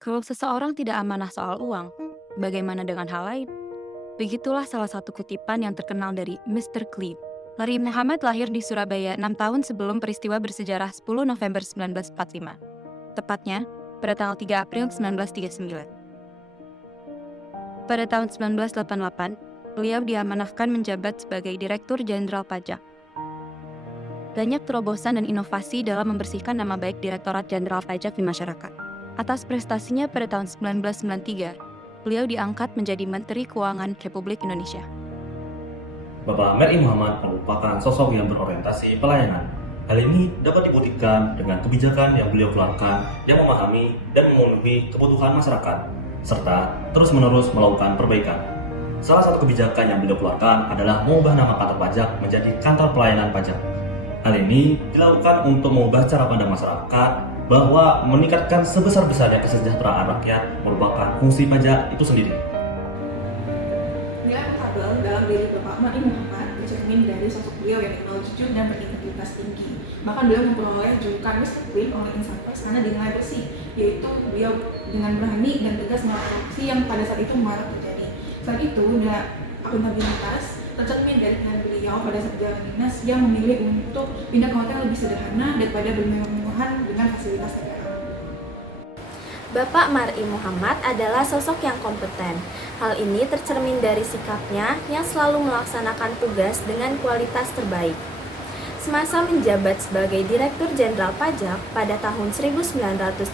Kalau seseorang tidak amanah soal uang, bagaimana dengan hal lain? Begitulah salah satu kutipan yang terkenal dari Mr. Clean. Larry Muhammad lahir di Surabaya 6 tahun sebelum peristiwa bersejarah 10 November 1945. Tepatnya, pada tanggal 3 April 1939. Pada tahun 1988, beliau diamanahkan menjabat sebagai Direktur Jenderal Pajak. Banyak terobosan dan inovasi dalam membersihkan nama baik Direktorat Jenderal Pajak di masyarakat. Atas prestasinya pada tahun 1993, beliau diangkat menjadi Menteri Keuangan Republik Indonesia. Bapak Meri Muhammad merupakan sosok yang berorientasi pelayanan. Hal ini dapat dibuktikan dengan kebijakan yang beliau keluarkan yang memahami dan memenuhi kebutuhan masyarakat, serta terus-menerus melakukan perbaikan. Salah satu kebijakan yang beliau keluarkan adalah mengubah nama kantor pajak menjadi kantor pelayanan pajak. Hal ini dilakukan untuk mengubah cara pandang masyarakat bahwa meningkatkan sebesar-besarnya kesejahteraan rakyat merupakan fungsi pajak itu sendiri. Nilai Muhabel dalam diri Bapak Mari Muhammad mencermin dari sosok beliau yang dikenal jujur dan berintegritas tinggi. Bahkan beliau memperoleh julukan Mr. Clean oleh Insan Pers karena dinilai bersih, yaitu beliau dengan berani dan tegas melawan korupsi yang pada saat itu marak terjadi. Selain itu, akuntabilitas tercermin dari pilihan beliau pada saat jalan dinas yang memilih untuk pindah ke hotel lebih sederhana daripada bermewah-mewahan dengan fasilitas negara. Bapak Mari Muhammad adalah sosok yang kompeten. Hal ini tercermin dari sikapnya yang selalu melaksanakan tugas dengan kualitas terbaik. Semasa menjabat sebagai Direktur Jenderal Pajak pada tahun 1988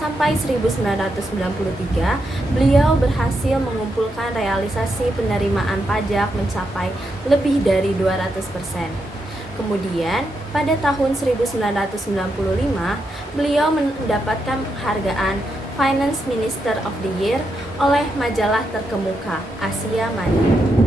sampai 1993, beliau berhasil mengumpulkan realisasi penerimaan pajak mencapai lebih dari 200%. Kemudian, pada tahun 1995, beliau mendapatkan penghargaan Finance Minister of the Year oleh majalah terkemuka Asia Money.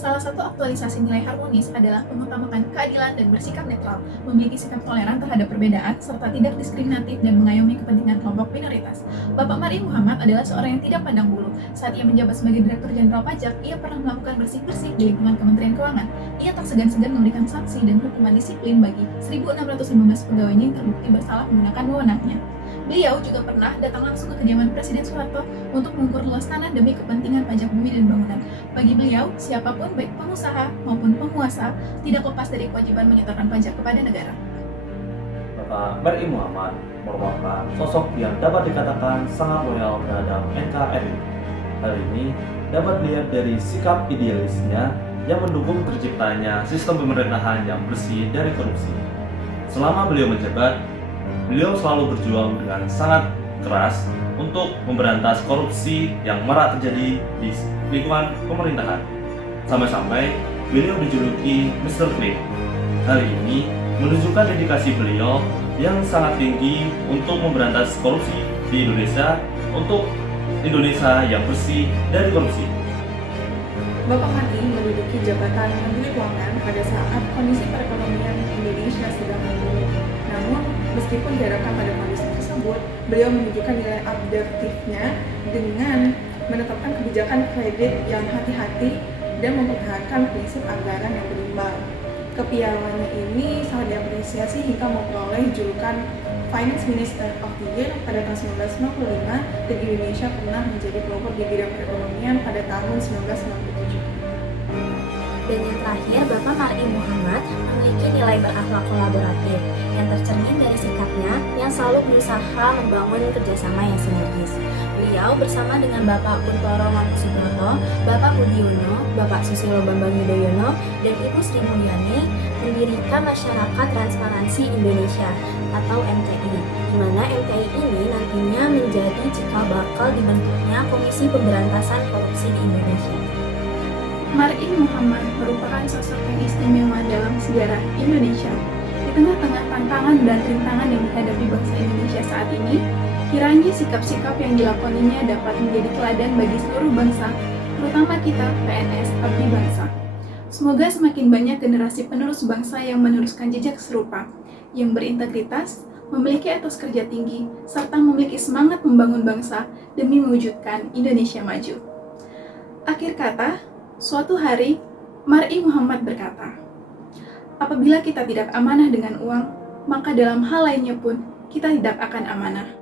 Salah satu aktualisasi nilai harmonis adalah mengutamakan keadilan dan bersikap netral, memiliki sikap toleran terhadap perbedaan, serta tidak diskriminatif dan mengayomi kepentingan kelompok minoritas. Bapak Mari Muhammad adalah seorang yang tidak pandang bulu. Saat ia menjabat sebagai Direktur Jenderal Pajak, ia pernah melakukan bersih-bersih di lingkungan Kementerian Keuangan. Ia tak segan-segan memberikan sanksi dan hukuman disiplin bagi 1.615 pegawainya yang terbukti bersalah menggunakan wewenangnya. Beliau juga pernah datang langsung ke kediaman Presiden Soeharto untuk mengukur luas tanah demi kepentingan pajak bumi dan bangunan. Bagi beliau, siapapun baik pengusaha maupun penguasa tidak lepas dari kewajiban menyetorkan pajak kepada negara. Bapak Meri Muhammad merupakan sosok yang dapat dikatakan sangat loyal terhadap NKRI. Hal ini dapat dilihat dari sikap idealisnya yang mendukung terciptanya sistem pemerintahan yang bersih dari korupsi. Selama beliau menjabat, beliau selalu berjuang dengan sangat keras untuk memberantas korupsi yang marak terjadi di lingkungan pemerintahan. Sampai-sampai beliau dijuluki Mr. Clean. Hal ini menunjukkan dedikasi beliau yang sangat tinggi untuk memberantas korupsi di Indonesia, untuk Indonesia yang bersih dari korupsi. Bapak Mati menduduki jabatan Menteri Keuangan pada saat kondisi perekonomian Indonesia sedang memburuk. Namun, meskipun diharapkan pada kondisi tersebut, beliau menunjukkan nilai adaptifnya dengan menetapkan kebijakan kredit yang hati-hati dan mempertahankan prinsip anggaran yang berimbang. Kepiawannya ini sangat diapresiasi hingga memperoleh julukan Finance Minister of the Year pada tahun 1995 dan Indonesia pernah menjadi pelopor di bidang perekonomian pada tahun 1997. Dan yang terakhir, Bapak Mari Muhammad memiliki nilai berakhlak kolaboratif yang tercermin dari sikapnya yang selalu berusaha membangun kerjasama yang sinergis. Beliau bersama dengan Bapak Kuntoro Markusubroto, Bapak Budiono, Bapak Susilo Bambang Yudhoyono, dan Ibu Sri Mulyani mendirikan Masyarakat Transparansi Indonesia atau MTI, di mana MTI ini nantinya menjadi cikal bakal dibentuknya Komisi Pemberantasan Korupsi di Indonesia. Mari Muhammad merupakan sosok yang istimewa dalam sejarah Indonesia. Di tengah-tengah tantangan dan rintangan yang dihadapi bangsa Indonesia saat ini, kiranya sikap-sikap yang dilakoninya dapat menjadi teladan bagi seluruh bangsa, terutama kita PNS Abdi Bangsa. Semoga semakin banyak generasi penerus bangsa yang meneruskan jejak serupa, yang berintegritas, memiliki etos kerja tinggi, serta memiliki semangat membangun bangsa demi mewujudkan Indonesia maju. Akhir kata, suatu hari, Mari Muhammad berkata, apabila kita tidak amanah dengan uang, maka dalam hal lainnya pun kita tidak akan amanah.